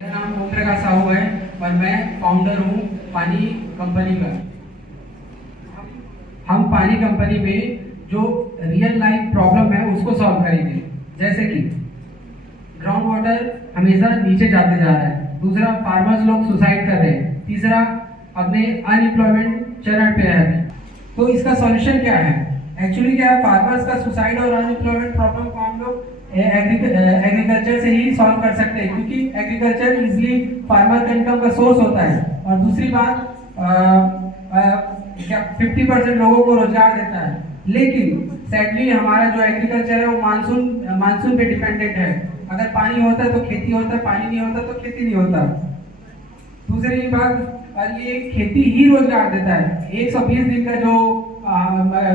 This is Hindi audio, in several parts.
मेरा नाम ओम प्रकाश साहू है और मैं फाउंडर हूँ पानी कंपनी का। हम पानी कंपनी में जो रियल लाइफ प्रॉब्लम है उसको सॉल्व करेंगे। जैसे कि ग्राउंड वाटर हमेशा नीचे जाते जा रहा है, दूसरा फार्मर्स लोग सुसाइड कर रहे हैं, तीसरा अपने अनएम्प्लॉयमेंट चरण पे है। तो इसका सॉल्यूशन क्या है? एक्चुअली क्या है, फार्मर्स का सुसाइड और अनएम्प्लॉयमेंट प्रॉब्लम को हम लोग एग्रीकल्चर से ही सॉल्व कर सकते हैं, क्योंकि एग्रीकल्चर इजली फार्मर का इनकम का सोर्स होता है। और दूसरी बात, क्या 50% लोगों को रोजगार देता है। लेकिन सैडली हमारा जो एग्रीकल्चर है वो मानसून पे डिपेंडेंट है। अगर पानी होता है तो खेती होता है, पानी नहीं होता तो खेती नहीं होता। दूसरी बात, और ये खेती ही रोजगार देता है। 120 दिन का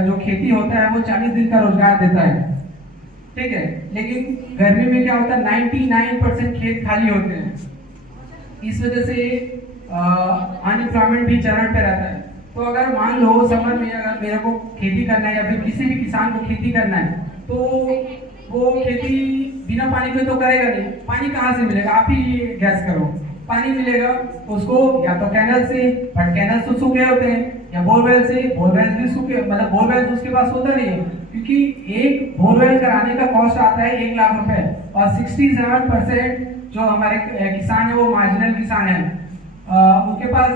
जो खेती होता है वो 40 दिन का रोजगार देता है, ठीक है। लेकिन गर्मी में क्या होता है, 99% खेत खाली होते हैं। इस वजह से अनएम्प्लॉयमेंट भी चरण पे रहता है। तो अगर मान लो समर में अगर मेरे को खेती करना है या फिर किसी भी किसान को खेती करना है, तो वो खेती बिना पानी के तो करेगा नहीं। पानी कहाँ से मिलेगा? आप ही गैस करो। पानी मिलेगा उसको या तो कैनल से, बट कैनल तो सूखे होते हैं, या बोरवेल से। बोरवेल भी सूखे, मतलब बोरवेल उसके पास होता नहीं है, क्योंकि एक बोरवेल कराने का कॉस्ट आता है 1 लाख रुपए। और 67% जो हमारे किसान है वो मार्जिनल किसान है। उनके पास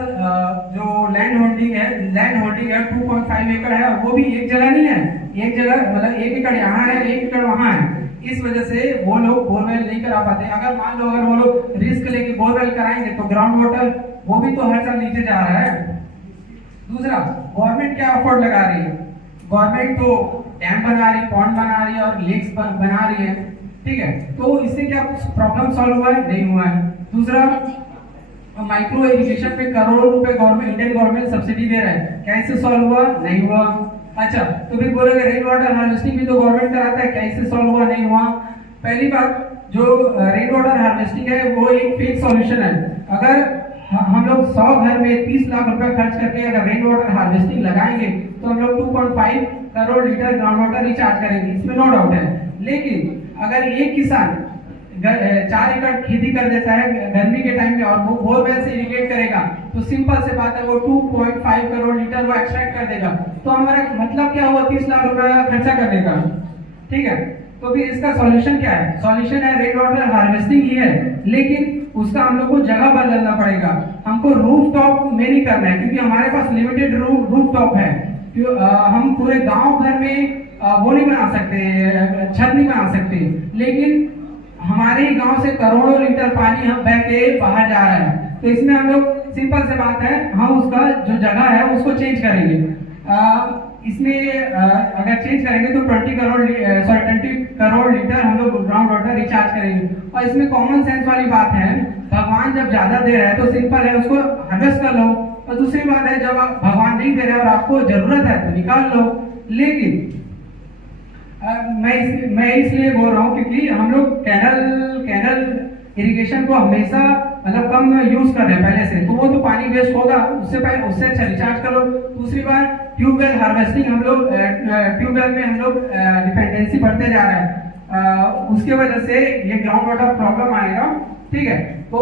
जो लैंड होल्डिंग है 2.5 एकड़ है, और वो भी एक जगह नहीं है। एक जगह मतलब 1 एकड़ यहाँ है, 1 एकड़ वहाँ है। इस वजह से वो लोग बोरवेल नहीं करा पाते। अगर मान लो अगर वो लोग रिस्क लेके बोरवेल कराएंगे तो ग्राउंड वाटर वो भी तो हर साल नीचे जा रहा है। दूसरा, गवर्नमेंट क्या एफर्ट लगा रही है? गवर्नमेंट तो डैम बना रही है, पॉन्ड बना रही है और लेक्स बना रही है, ठीक है। तो इससे क्या प्रॉब्लम सॉल्व हुआ है? नहीं हुआ है। दूसरा, माइक्रो इरिगेशन पे करोड़ों रुपए इंडियन गवर्नमेंट सब्सिडी दे रहा है, कैसे सॉल्व हुआ? नहीं हुआ। अच्छा, तो फिर बोलोगे रेन वाटर हार्वेस्टिंग भी तो गवर्नमेंट कराता है, कैसे सॉल्व हुआ? नहीं हुआ। पहली बात, जो रेन वाटर हार्वेस्टिंग है वो एक फेक सॉल्यूशन है। अगर हम लोग 100 घर में 30 लाख रुपए खर्च करके अगर रेन वाटर हार्वेस्टिंग लगाएंगे तो हम लोग 2.5 crore litre ground water recharge करेंगे, इसमें नो डाउट है। लेकिन अगर एक किसान 4 एकड़ खेती कर देता है गर्मी के टाइम में और वो बोरवेल से इरिगेट करेगा, तो सिंपल से बात है वो 2.5 करोड़ लीटर वो एक्सट्रैक्ट कर देगा। तो हमारा मतलब क्या हुआ? 30 लाख रुपए खर्चा करने का, ठीक है। तो फिर इसका सॉल्यूशन क्या है? सॉल्यूशन है रेन वाटर हार्वेस्टिंग ही है, लेकिन उसका हम लोग को जगह बदलना पड़ेगा। हमको रूफ टॉप में नहीं करना है, क्योंकि हमारे पास लिमिटेड रूफ टॉप है। हम पूरे गांव भर में वो नहीं बना सकते, छत नहीं बना सकते। लेकिन हमारे ही गांव से करोड़ों लीटर पानी हम बह के बाहर जा रहा है, तो इसमें हम लोग सिंपल से बात है, हम उसका जो जगह है उसको चेंज करेंगे। इसमें अगर चेंज करेंगे तो 20 करोड़ लीटर हम लोग ग्राउंड वाटर रिचार्ज करेंगे। और इसमें कॉमन सेंस वाली बात है, भगवान जब ज्यादा दे रहा है तो सिंपल है उसको हार्वेस्ट कर लो। और दूसरी बात है, जब आप भगवान नहीं दे रहे और आपको जरूरत है तो निकाल लो। लेकिन मैं इसलिए बोल रहा हूँ क्योंकि हम लोग कैनल इरिगेशन को हमेशा मतलब कम यूज कर रहे हैं पहले से, तो वो तो पानी वेस्ट होगा, उससे अच्छा रिचार्ज करो। दूसरी बात, ट्यूबवेल हार्वेस्टिंग, हम लोग ट्यूबवेल में हम लोग डिपेंडेंसी बढ़ते जा रहे हैं, उसके वजह से ये ग्राउंड वाटर प्रॉब्लम आएगा, ठीक है। तो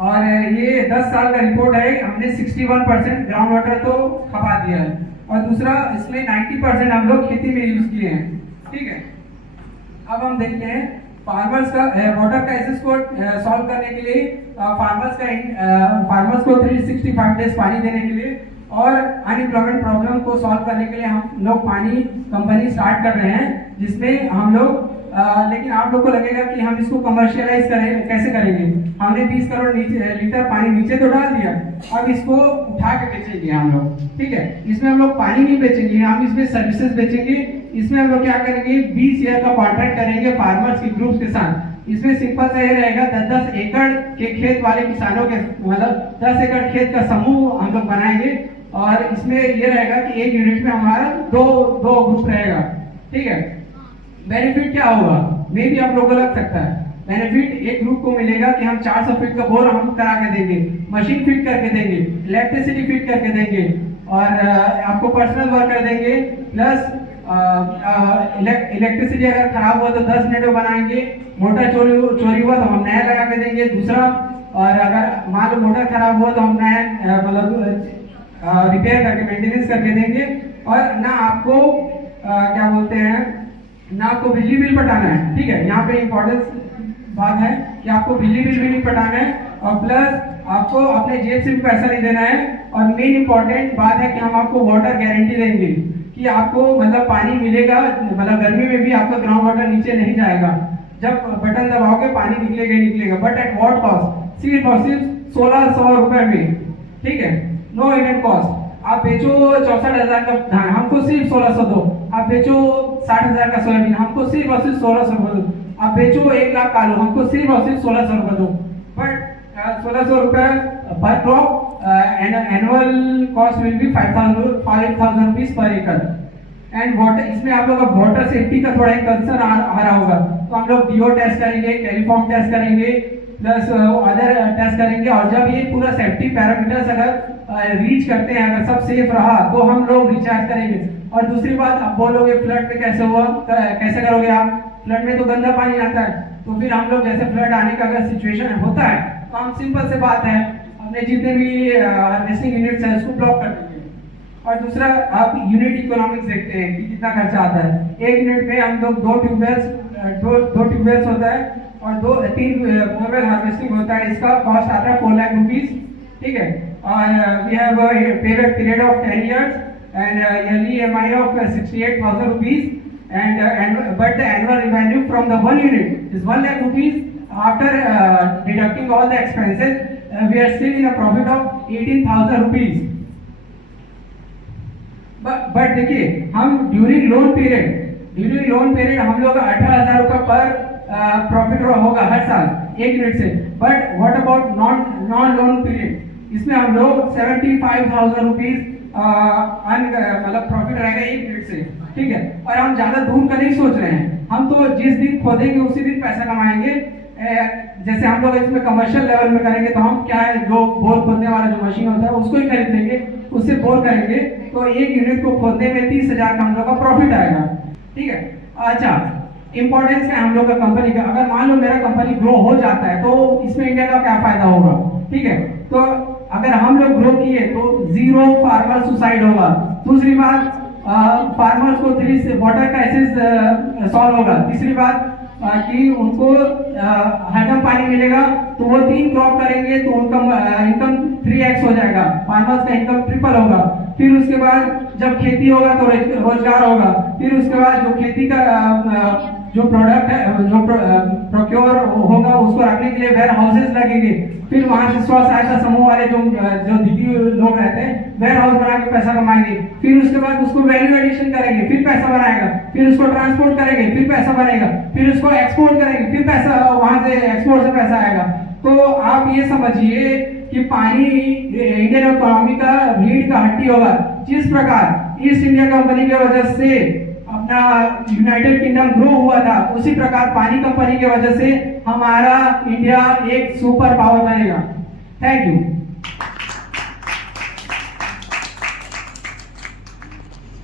और ये 10 साल का रिपोर्ट है, हमने 61% ग्राउंड वाटर तो खपा दिया है। और दूसरा, इसमें 90% हम लोग खेती में यूज किए हैं, ठीक है। अब हम देखते हैं फार्मर्स का वाटर क्राइसिस को सॉल्व करने के लिए फार्मर्स को 365 डेज पानी देने के लिए और अनएम्प्लॉयमेंट प्रॉब्लम को सॉल्व करने के लिए हम लोग पानी कंपनी स्टार्ट कर रहे हैं, जिसमें हम लोग लेकिन आप लोग को लगेगा कि हम इसको कमर्शियलाइज कैसे करेंगे। हमने 20 करोड़ लीटर पानी नीचे तो डाल दिया, अब इसको उठा के बेचेंगे हम लोग, ठीक है। इसमें हम लोग पानी नहीं बेचेंगे, हम इसमें सर्विसेज बेचेंगे। इसमें हम लोग क्या करेंगे, 20 ईयर का कॉन्ट्रैक्ट करेंगे फार्मर्स के ग्रुप के साथ। इसमें सिंपल सा ये रहेगा, 10-10 एकड़ के खेत वाले किसानों के मतलब 10 एकड़ खेत का समूह हम लोग बनाएंगे। और इसमें ये रहेगा कि एक यूनिट में हमारा दो ग्रुप रहेगा, ठीक है। बेनिफिट क्या होगा, मे भी आप लोगों को लग सकता है। बेनिफिट एक ग्रुप को मिलेगा कि हम 400 फीट का बोर हम करा के देंगे, मशीन फिट करके देंगे, इलेक्ट्रिसिटी फिट करके देंगे, और आपको पर्सनल वर्कर देंगे। प्लस इलेक्ट्रिसिटी अगर खराब हुआ तो 10 मिनट में बनाएंगे, मोटर चोरी हुआ तो हम नया लगा के देंगे। दूसरा, और अगर मान लो मोटर खराब हुआ तो हम नया मतलब रिपेयर करके मेंटेनेंस करके देंगे। और ना आपको क्या बोलते हैं, ना आपको बिजली बिल पटाना है। ठीक है, यहाँ पे इम्पोर्टेंस बात है कि आपको बिजली बिल भी नहीं पटाना है, और प्लस आपको अपने जेब से भी पैसा नहीं देना है। और मेन इंपॉर्टेंट बात है कि हम आपको वाटर गारंटी देंगे कि आपको मतलब पानी मिलेगा, मतलब गर्मी में भी आपका ग्राउंड वाटर नीचे नहीं जाएगा। जब बटन दबाओगे पानी निकलेगा ही निकलेगा, बट एट व्हाट कॉस्ट? सिर्फ और सिर्फ 1600 रुपए में। ठीक है, नो हिडन कॉस्ट। आप बेचो 64,000 का धान, हमको सिर्फ 1600 दो। आप बेचो 60,000 का सोयाबीन, हमको सिर्फ और सिर्फ 1600 रुपए दो। आप बेचो 1 लाख का आलू, हमको सिर्फ और सिर्फ 1600 रुपए दो। बट 1600 रुपए पर crop, annual cost will be 5,000 rupees per एकड़। एंड वाटर, इसमें आप लोग का वाटर सेफ्टी का थोड़ा एक कंसर्न आ रहा होगा, तो हम लोग डीओ टेस्ट करेंगे, कैलिफॉर्म टेस्ट करेंगे, प्लस अदर टेस्ट करेंगे। और जब ये पूरा सेफ्टी पैरामीटर्स अगर रीच करते हैं, अगर सब सेफ रहा, तो हम लोग रिचार्ज करेंगे। और दूसरी बात, आप बोलोगे फ्लड में कैसे हुआ, कैसे करोगे आप? फ्लड में तो गंदा पानी आता है, तो फिर हम लोग जैसे फ्लड आने का अगर सिचुएशन होता है, तो हम सिंपल से बात है अपने जितने भी हार्वेस्टिंग यूनिट्स हैं उसको ब्लॉक कर देंगे। और दूसरा, आप यूनिट इकोनॉमिक्स देखते हैं कि कितना खर्चा आता है। एक यूनिट में हम लोग दो ट्यूबवेल्स होता है और 3 बोरवेल हार्वेस्टिंग होता है। इसका कॉस्ट आता है 4 लाख रुपीज। ठीक है, और we have payback period of 10 years and yearly EMI of 68,000 rupees, and but the annual revenue from the one unit is 1 lakh rupees. After deducting all the expenses, we are still in a profit of 18,000 rupees. But देखिए, हम ड्यूरिंग लोन पीरियड हम लोग 18,000 रुपये पर प्रॉफिट होगा हर साल एक यूनिट से। But what about non loan period? इसमें हम लोग 75,000 रुपीज मतलब प्रॉफिट रहेगा एक यूनिट से। ठीक है, और हम ज्यादा दूर का नहीं सोच रहे हैं, हम तो जिस दिन खोदेंगे उसी दिन पैसा कमाएंगे। जैसे हम लोग इसमें कमर्शियल लेवल में करेंगे तो हम क्या है, जो बोर खोदने वाला जो मशीन होता है उसको ही खरीद लेंगे, उससे बोर करेंगे, तो एक यूनिट को खोदने में 30,000 का हम लोग का प्रॉफिट आएगा। ठीक है, अच्छा, इंपॉर्टेंस है हम लोग का कंपनी का। अगर मान लो मेरा कंपनी ग्रो हो जाता है तो इसमें इंडिया का क्या फायदा होगा? ठीक है, तो अगर हम लोग ग्रो किए तो 0 फार्मर सुसाइड होगा। दूसरी बात, फार्मर्स को वाटर क्राइसिस सॉल्व होगा। तीसरी बात कि उनको हरदम पानी मिलेगा, तो वो 3 क्रॉप करेंगे तो उनका इनकम 3x हो जाएगा, फार्मर्स का इनकम ट्रिपल होगा। फिर उसके बाद जब खेती होगा तो रोजगार होगा। फिर उसके बाद जो खेती का जो प्रोडक्ट है, जो प्रोक्योर होगा, उसको रखने के लिए वेयर हाउसेस लगेंगे। फिर वहां से स्व सहायता समूह वाले जो दीदी लोग रहते हैं, वेयर हाउस बना के पैसा कमाएंगे। फिर उसके बाद उसको वैल्यू एडिशन करेंगे, फिर पैसा बनाएगा। फिर उसको ट्रांसपोर्ट करेंगे, फिर पैसा बनेगा। फिर उसको एक्सपोर्ट करेंगे, फिर पैसा वहां से एक्सपोर्ट से पैसा आएगा। तो आप ये समझिए कि पानी इंडियन इकोनॉमी का रीढ़ का हड्डी होगा। जिस प्रकार ईस्ट इंडिया कंपनी की वजह से अपना यूनाइटेड किंगडम ग्रो हुआ था, उसी प्रकार पानी कंपनी की वजह से हमारा इंडिया एक सुपर पावर बनेगा। Thank you.